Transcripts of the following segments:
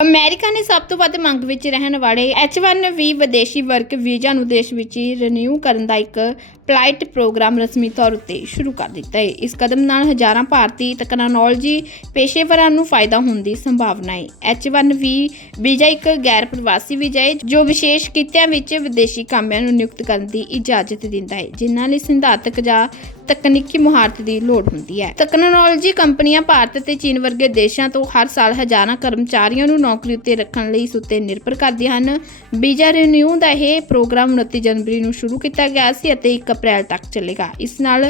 America ਨੇ ਸਭ ਤੋਂ ਵੱਧ ਮੰਗ ਵਿੱਚ ਰਹਿਣ ਵਾਲੇ H1B ਵਿਦੇਸ਼ੀ ਵਰਕ ਵੀਜ਼ਾ ਨੂੰ ਦੇਸ਼ ਵਿੱਚ ਰੀਨਿਊ ਕਰਨ ਦਾ ਇੱਕ ਪਲਾਈਟ ਪ੍ਰੋਗਰਾਮ ਰਸਮੀ ਤੌਰ ਉੱਤੇ ਸ਼ੁਰੂ ਕਰ ਦਿੱਤਾ। ਹੈ ਇਸ ਕਦਮ ਨਾਲ ਹਜ਼ਾਰਾਂ ਭਾਰਤੀ ਤਕਨਾਲੋਜੀ ਪੇਸ਼ੇਵਰਾਂ ਨੂੰ ਫਾਇਦਾ ਹੋਣ ਦੀ ਸੰਭਾਵਨਾ ਹੈ। H1B ਵੀਜ਼ਾ ਇੱਕ ਗੈਰ ਪ੍ਰਵਾਸੀ ਵੀਜ਼ਾ ਹੈ, ਜੋ ਵਿਸ਼ੇਸ਼ ਕਿੱਤਿਆਂ ਵਿੱਚ ਵਿਦੇਸ਼ੀ ਕਾਮਿਆਂ ਨੂੰ ਨਿਯੁਕਤ ਕਰਨ ਦੀ ਇਜਾਜ਼ਤ ਦਿੰਦਾ ਹੈ, ਜਿਨ੍ਹਾਂ ਲਈ ਸਿਧਾਂਤਕ ਜਾਂ ਤਕਨੀਕੀ ਮੁਹਾਰਤ ਦੀ ਲੋੜ ਹੁੰਦੀ ਹੈ। ਤਕਨਾਲੋਜੀ ਕੰਪਨੀਆਂ ਭਾਰਤ ਅਤੇ ਚੀਨ ਵਰਗੇ ਦੇਸ਼ਾਂ ਤੋਂ ਹਰ ਸਾਲ ਹਜ਼ਾਰਾਂ ਕਰਮਚਾਰੀਆਂ ਨੂੰ ਨੌਕਰੀ ਉੱਤੇ ਰੱਖਣ ਲਈ ਇਸ ਉੱਤੇ ਨਿਰਭਰ ਕਰਦੀਆਂ ਹਨ। ਵੀਜ਼ਾ ਰੀਨਿਊ ਦਾ ਇਹ ਪ੍ਰੋਗਰਾਮ 29 ਜਨਵਰੀ ਨੂੰ ਸ਼ੁਰੂ ਕੀਤਾ ਗਿਆ ਸੀ ਅਤੇ 1 ਅਪ੍ਰੈਲ ਤੱਕ ਚੱਲੇਗਾ। ਇਸ ਨਾਲ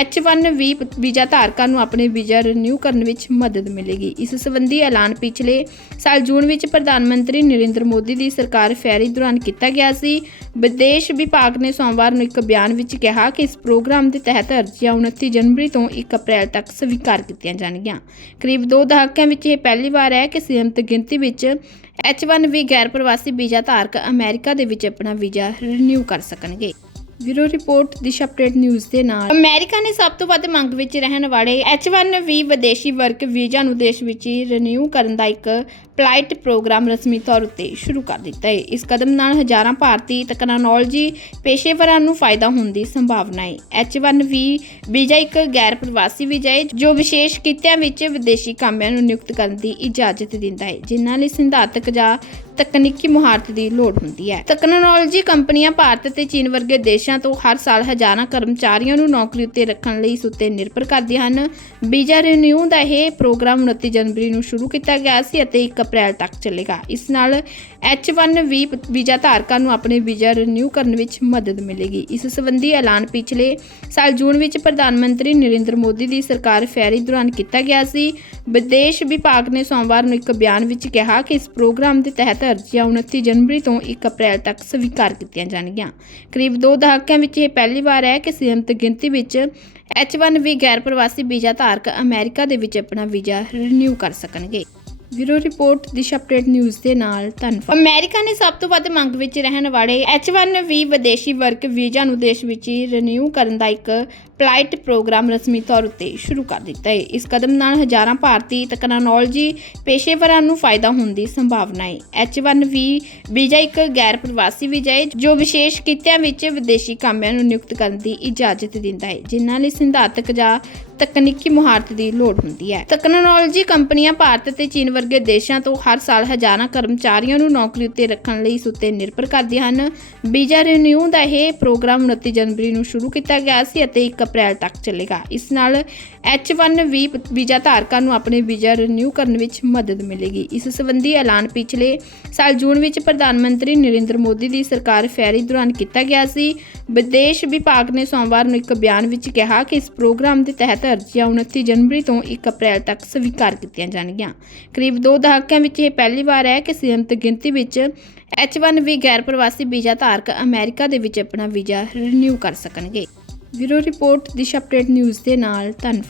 H1B ਵੀਜ਼ਾ ਧਾਰਕਾਂ ਨੂੰ ਆਪਣੇ ਵੀਜ਼ਾ ਰੀਨਿਊ ਕਰਨ ਵਿੱਚ ਮਦਦ ਮਿਲੇਗੀ। ਇਸ ਸੰਬੰਧੀ ਐਲਾਨ ਪਿਛਲੇ ਸਾਲ ਜੂਨ ਵਿੱਚ ਪ੍ਰਧਾਨ ਮੰਤਰੀ ਨਰਿੰਦਰ ਮੋਦੀ ਦੀ ਸਰਕਾਰ ਫੈਰੀ ਦੌਰਾਨ ਕੀਤਾ ਗਿਆ ਸੀ। ਵਿਦੇਸ਼ ਵਿਭਾਗ ਨੇ ਸੋਮਵਾਰ ਨੂੰ ਇੱਕ ਬਿਆਨ ਵਿੱਚ ਕਿਹਾ ਕਿ ਇਸ ਪ੍ਰੋਗਰਾਮ ਦੇ ਤਹਿਤ ਅਰਜ਼ੀਆਂ 29 ਜਨਵਰੀ ਤੋਂ 1 ਅਪ੍ਰੈਲ ਤੱਕ ਸਵੀਕਾਰ ਕੀਤੀਆਂ ਜਾਣਗੀਆਂ। ਕਰੀਬ 2 ਦਹਾਕਿਆਂ ਵਿੱਚ ਇਹ ਪਹਿਲੀ ਵਾਰ ਹੈ ਕਿ ਸੀਮਤ ਗਿਣਤੀ ਵਿੱਚ H1B ਗੈਰ ਪ੍ਰਵਾਸੀ ਵੀਜ਼ਾ ਧਾਰਕ ਅਮਰੀਕਾ ਦੇ ਵਿੱਚ ਆਪਣਾ ਵੀਜ਼ਾ ਰੀਨਿਊ ਕਰ ਸਕਣਗੇ। Bureau report, Disha update news ਦੇ ਨਾਲ। ਅਮਰੀਕਾ ਨੇ ਸਭ ਤੋਂ ਵੱਧ ਮੰਗ ਵਿੱਚ ਰਹਿਣ ਵਾਲੇ H1B ਵਿਦੇਸ਼ੀ ਵਰਕ ਵੀਜ਼ਾ ਨੂੰ ਦੇਸ਼ ਵਿੱਚ ਰੀਨਿਊ ਕਰਨ ਦਾ ਇੱਕ ਪਲਾਈਟ ਪ੍ਰੋਗਰਾਮ ਰਸਮੀ ਤੌਰ ਉੱਤੇ ਸ਼ੁਰੂ ਕਰ ਦਿੱਤਾ ਹੈ। ਇਸ ਕਦਮ ਨਾਲ ਹਜ਼ਾਰਾਂ ਭਾਰਤੀ ਤਕਨਾਲੋਜੀ ਪੇਸ਼ੇਵਰਾਂ ਨੂੰ ਫਾਇਦਾ ਹੋਣ ਦੀ ਸੰਭਾਵਨਾ ਹੈ। H1B ਵੀਜ਼ਾ ਇੱਕ ਗੈਰ ਪ੍ਰਵਾਸੀ ਵੀਜ਼ਾ ਹੈ, ਜੋ ਵਿਸ਼ੇਸ਼ ਕਿੱਤਿਆਂ ਵਿੱਚ ਵਿਦੇਸ਼ੀ ਕਾਮਿਆਂ ਨੂੰ ਨਿਯੁਕਤ ਕਰਨ ਦੀ ਇਜਾਜ਼ਤ ਦਿੰਦਾ ਹੈ, ਜਿਨ੍ਹਾਂ ਲਈ ਸਿਧਾਂਤਕ ਜਾਂ ਤਕਨੀਕੀ ਮੁਹਾਰਤ ਦੀ ਲੋੜ ਹੁੰਦੀ ਹੈ। ਤਕਨਾਲੋਜੀ ਕੰਪਨੀਆਂ ਭਾਰਤ ਅਤੇ ਚੀਨ ਵਰਗੇ ਦੇਸ਼ ਤੋਂ ਹਰ ਸਾਲ ਹਜ਼ਾਰਾਂ ਕਰਮਚਾਰੀਆਂ ਨੂੰ ਨੌਕਰੀ ਉੱਤੇ ਰੱਖਣ ਲਈ ਇਸ ਉੱਤੇ ਨਿਰਭਰ ਕਰਦੇ ਹਨ। ਵੀਜ਼ਾ ਰੀਨਿਊ ਦਾ ਇਹ ਪ੍ਰੋਗਰਾਮ 29 ਜਨਵਰੀ ਨੂੰ ਸ਼ੁਰੂ ਕੀਤਾ ਗਿਆ ਸੀ ਅਤੇ 1 ਅਪ੍ਰੈਲ ਤੱਕ ਚੱਲੇਗਾ। ਇਸ ਨਾਲ H1B ਵੀਜ਼ਾ ਧਾਰਕਾਂ ਨੂੰ ਆਪਣੇ ਵੀਜ਼ਾ ਰੀਨਿਊ ਕਰਨ ਵਿੱਚ ਮਦਦ ਮਿਲੇਗੀ। ਇਸ ਸੰਬੰਧੀ ਐਲਾਨ ਪਿਛਲੇ ਸਾਲ ਜੂਨ ਵਿੱਚ ਪ੍ਰਧਾਨ ਮੰਤਰੀ ਨਰਿੰਦਰ ਮੋਦੀ ਦੀ ਸਰਕਾਰ ਫੈਰੀ ਦੌਰਾਨ ਕੀਤਾ ਗਿਆ ਸੀ। ਵਿਦੇਸ਼ ਵਿਭਾਗ ਨੇ ਸੋਮਵਾਰ ਨੂੰ ਇੱਕ ਬਿਆਨ ਵਿੱਚ ਕਿਹਾ ਕਿ ਇਸ ਪ੍ਰੋਗਰਾਮ ਦੇ ਤਹਿਤ ਅਰਜ਼ੀਆਂ 29 ਜਨਵਰੀ ਤੋਂ 1 ਅਪ੍ਰੈਲ ਤੱਕ ਸਵੀਕਾਰ ਕੀਤੀਆਂ ਜਾਣਗੀਆਂ। ਕਰੀਬ 2 ਇਲਾਕਿਆਂ ਵਿੱਚ ਇਹ ਪਹਿਲੀ ਵਾਰ ਹੈ ਕਿ ਸੀਮਤ ਗਿਣਤੀ ਵਿੱਚ H1B ਗੈਰ ਪ੍ਰਵਾਸੀ ਵੀਜ਼ਾ ਧਾਰਕ ਅਮਰੀਕਾ ਦੇ ਵਿੱਚ ਆਪਣਾ ਵੀਜ਼ਾ ਰੀਨਿਊ ਕਰ ਸਕਣਗੇ। Bureau report, Disha update news ਦੇ ਨਾਲ ਧੰਨਵਾਦ। ਅਮਰੀਕਾ ਨੇ ਸਭ ਤੋਂ ਵੱਧ ਮੰਗ ਵਿੱਚ ਰਹਿਣ ਵਾਲੇ H1B ਵਿਦੇਸ਼ੀ ਵਰਕ ਵੀਜ਼ਾ ਨੂੰ ਦੇਸ਼ ਵਿੱਚ ਰੀਨਿਊ ਕਰਨ ਦਾ ਇੱਕ ਪਲਾਈਟ ਪ੍ਰੋਗਰਾਮ ਰਸਮੀ ਤੌਰ ਉੱਤੇ ਸ਼ੁਰੂ ਕਰ ਦਿੱਤਾ ਹੈ। ਇਸ ਕਦਮ ਨਾਲ ਹਜ਼ਾਰਾਂ ਭਾਰਤੀ ਤਕਨਾਲੋਜੀ ਪੇਸ਼ੇਵਰਾਂ ਨੂੰ ਫਾਇਦਾ ਹੋਣ ਦੀ ਸੰਭਾਵਨਾ ਹੈ। H1B ਵੀਜ਼ਾ ਇੱਕ ਗੈਰ ਪ੍ਰਵਾਸੀ ਵੀਜ਼ਾ ਹੈ, ਜੋ ਵਿਸ਼ੇਸ਼ ਕਿੱਤਿਆਂ ਵਿੱਚ ਵਿਦੇਸ਼ੀ ਕਾਮਿਆਂ ਨੂੰ ਨਿਯੁਕਤ ਕਰਨ ਦੀ ਇਜਾਜ਼ਤ ਦਿੰਦਾ ਹੈ, ਜਿਨ੍ਹਾਂ ਲਈ ਸਿਧਾਂਤਕ ਜਾਂ ਤਕਨੀਕੀ ਮੁਹਾਰਤ ਦੀ ਲੋੜ ਹੁੰਦੀ ਹੈ। ਤਕਨਾਲੋਜੀ ਕੰਪਨੀਆਂ ਭਾਰਤ ਅਤੇ ਚੀਨ ਵਰਗੇ ਦੇਸ਼ਾਂ ਤੋਂ ਹਰ ਸਾਲ ਹਜ਼ਾਰਾਂ ਕਰਮਚਾਰੀਆਂ ਨੂੰ ਨੌਕਰੀ ਉੱਤੇ ਰੱਖਣ ਲਈ ਇਸ ਉੱਤੇ ਨਿਰਭਰ ਕਰਦੀਆਂ ਹਨ। ਵੀਜ਼ਾ ਰੀਨਿਊ ਦਾ ਇਹ ਪ੍ਰੋਗਰਾਮ 29 ਜਨਵਰੀ ਨੂੰ ਸ਼ੁਰੂ ਕੀਤਾ ਗਿਆ ਸੀ ਅਤੇ 1 ਅਪ੍ਰੈਲ ਤੱਕ ਚੱਲੇਗਾ। ਇਸ ਨਾਲ H1B ਵੀਜ਼ਾ ਧਾਰਕਾਂ ਨੂੰ ਆਪਣੇ ਵੀਜ਼ਾ ਰੀਨਿਊ ਕਰਨ ਵਿੱਚ ਮਦਦ ਮਿਲੇਗੀ। ਇਸ ਸੰਬੰਧੀ ਐਲਾਨ ਪਿਛਲੇ ਸਾਲ ਜੂਨ ਵਿੱਚ ਪ੍ਰਧਾਨ ਮੰਤਰੀ ਨਰਿੰਦਰ ਮੋਦੀ ਦੀ ਸਰਕਾਰ ਫੈਰੀ ਦੌਰਾਨ ਕੀਤਾ ਗਿਆ ਸੀ। ਵਿਦੇਸ਼ ਵਿਭਾਗ ਨੇ ਸੋਮਵਾਰ ਨੂੰ ਇੱਕ ਬਿਆਨ ਵਿੱਚ ਕਿਹਾ ਕਿ ਇਸ ਪ੍ਰੋਗਰਾਮ ਦੇ ਤਹਿਤ ਅਰਜ਼ੀਆਂ 29 ਜਨਵਰੀ ਤੋਂ 1 ਅਪ੍ਰੈਲ ਤੱਕ ਸਵੀਕਾਰ ਕੀਤੀਆਂ ਜਾਣਗੀਆਂ। ਕਰੀਬ 2 ਦਹਾਕਿਆਂ ਵਿੱਚ ਇਹ ਪਹਿਲੀ ਵਾਰ ਹੈ ਕਿ ਸੀਮਤ ਗਿਣਤੀ ਵਿੱਚ H1B ਗੈਰ ਪ੍ਰਵਾਸੀ ਵੀਜ਼ਾ ਧਾਰਕ ਅਮਰੀਕਾ ਦੇ ਵਿੱਚ ਆਪਣਾ ਵੀਜ਼ਾ ਰੀਨਿਊ ਕਰ ਸਕਣਗੇ। Bureau report, Disha update news ਦੇ ਨਾਲ, ਧੰਨਵਾਦ।